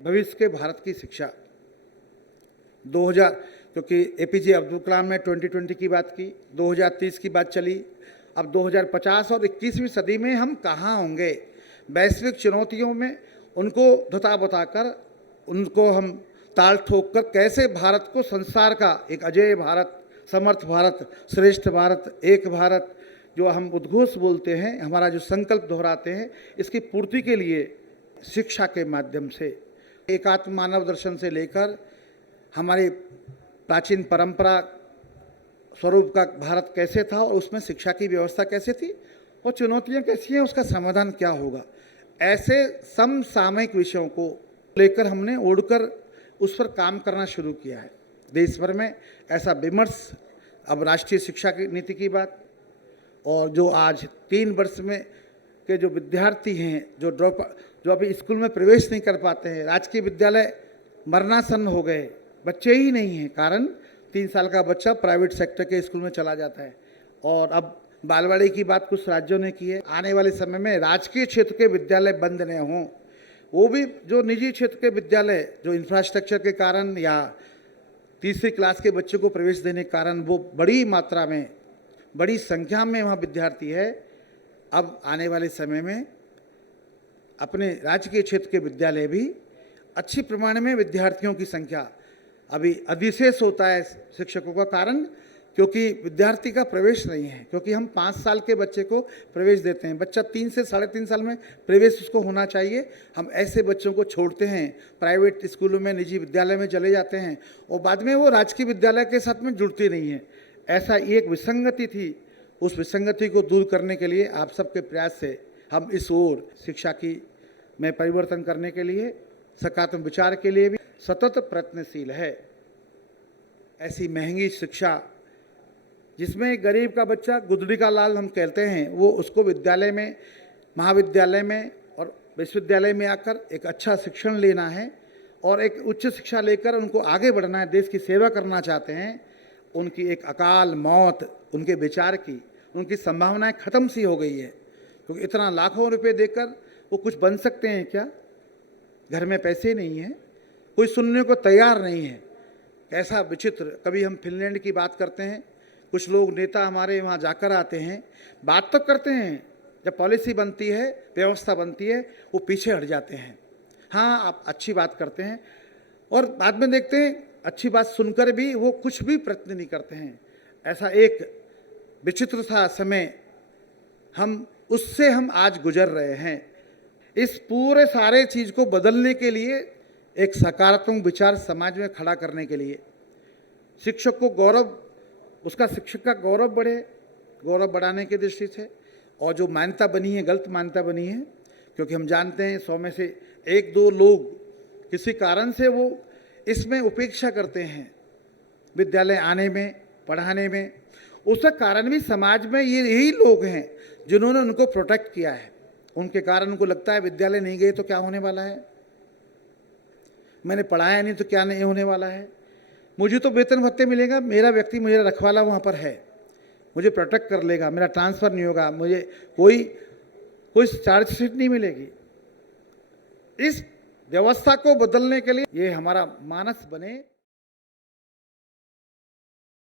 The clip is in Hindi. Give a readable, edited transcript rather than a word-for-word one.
भविष्य के भारत की शिक्षा 2000, क्योंकि एपीजे अब्दुल कलाम ने 2020 की बात की, 2030 की बात चली, अब 2050 और 21वीं सदी में हम कहाँ होंगे। वैश्विक चुनौतियों में उनको धता बताकर, उनको हम ताल ठोक कर कैसे भारत को संसार का एक अजेय भारत, समर्थ भारत, श्रेष्ठ भारत, एक भारत जो हम उद्घोष बोलते हैं, हमारा जो संकल्प दोहराते हैं, इसकी पूर्ति के लिए शिक्षा के माध्यम से एकात्म मानव दर्शन से लेकर हमारी प्राचीन परंपरा स्वरूप का भारत कैसे था और उसमें शिक्षा की व्यवस्था कैसे थी और चुनौतियां कैसी हैं, उसका समाधान क्या होगा, ऐसे समसामयिक विषयों को लेकर हमने ओढ़कर उस पर काम करना शुरू किया है। देश भर में ऐसा विमर्श, अब राष्ट्रीय शिक्षा की नीति की बात, और जो आज 3 वर्ष में के जो विद्यार्थी हैं जो अभी स्कूल में प्रवेश नहीं कर पाते हैं, राजकीय विद्यालय मरणासन्न हो गए, बच्चे ही नहीं हैं, कारण 3 साल का बच्चा प्राइवेट सेक्टर के स्कूल में चला जाता है। और अब बालवाड़ी की बात कुछ राज्यों ने की है। आने वाले समय में राजकीय क्षेत्र के विद्यालय बंद न हों, वो भी जो निजी क्षेत्र के विद्यालय जो इंफ्रास्ट्रक्चर के कारण या तीसरी क्लास के बच्चों को प्रवेश देने के कारण वो बड़ी मात्रा में, बड़ी संख्या में वहाँ विद्यार्थी है, अब आने वाले समय में अपने राजकीय क्षेत्र के विद्यालय भी अच्छी प्रमाण में विद्यार्थियों की संख्या अभी अधिशेष होता है शिक्षकों का, कारण क्योंकि विद्यार्थी का प्रवेश नहीं है। क्योंकि हम 5 साल के बच्चे को प्रवेश देते हैं, बच्चा 3 से 3.5 साल में प्रवेश उसको होना चाहिए, हम ऐसे बच्चों को छोड़ते हैं, प्राइवेट स्कूलों में, निजी विद्यालय में चले जाते हैं और बाद में वो राजकीय विद्यालय के साथ में जुड़ते नहीं हैं। ऐसा एक विसंगति थी, उस विसंगति को दूर करने के लिए आप सबके प्रयास से हम इस ओर शिक्षा की में परिवर्तन करने के लिए, सकारात्मक विचार के लिए भी सतत प्रयत्नशील है। ऐसी महंगी शिक्षा जिसमें गरीब का बच्चा, गुदड़ी का लाल हम कहते हैं, वो उसको विद्यालय में, महाविद्यालय में और विश्वविद्यालय में आकर एक अच्छा शिक्षण लेना है और एक उच्च शिक्षा लेकर उनको आगे बढ़ना है, देश की सेवा करना चाहते हैं, उनकी एक अकाल मौत, उनके विचार की, उनकी संभावनाएं खत्म सी हो गई है। क्योंकि इतना लाखों रुपए देकर वो कुछ बन सकते हैं क्या? घर में पैसे नहीं हैं, कोई सुनने को तैयार नहीं है। कैसा विचित्र। कभी हम फिनलैंड की बात करते हैं, कुछ लोग नेता हमारे वहाँ जाकर आते हैं, बात तो करते हैं, जब पॉलिसी बनती है, व्यवस्था बनती है, वो पीछे हट जाते हैं। हाँ, आप अच्छी बात करते हैं और बाद में देखते हैं अच्छी बात सुनकर भी वो कुछ भी प्रयत्न नहीं करते हैं। ऐसा एक विचित्र सा समय हम आज गुजर रहे हैं। इस पूरे सारे चीज़ को बदलने के लिए, एक सकारात्मक विचार समाज में खड़ा करने के लिए, शिक्षक को गौरव, उसका शिक्षक का गौरव बढ़े, गौरव बढ़ाने की दृष्टि से, और जो मान्यता बनी है, गलत मान्यता बनी है, क्योंकि हम जानते हैं 100 में से 1-2 लोग किसी कारण से वो इसमें उपेक्षा करते हैं विद्यालय आने में, पढ़ाने में। उसका कारण भी समाज में यही लोग हैं जिन्होंने उनको प्रोटेक्ट किया है। उनके कारण उनको लगता है विद्यालय नहीं गए तो क्या होने वाला है, मैंने पढ़ाया नहीं तो क्या नहीं होने वाला है, मुझे तो वेतन भत्ते मिलेगा, मेरा रखवाला वहाँ पर है, मुझे प्रोटेक्ट कर लेगा, मेरा ट्रांसफ़र नहीं होगा, मुझे कोई चार्जशीट नहीं मिलेगी। इस व्यवस्था को बदलने के लिए ये हमारा मानस बने।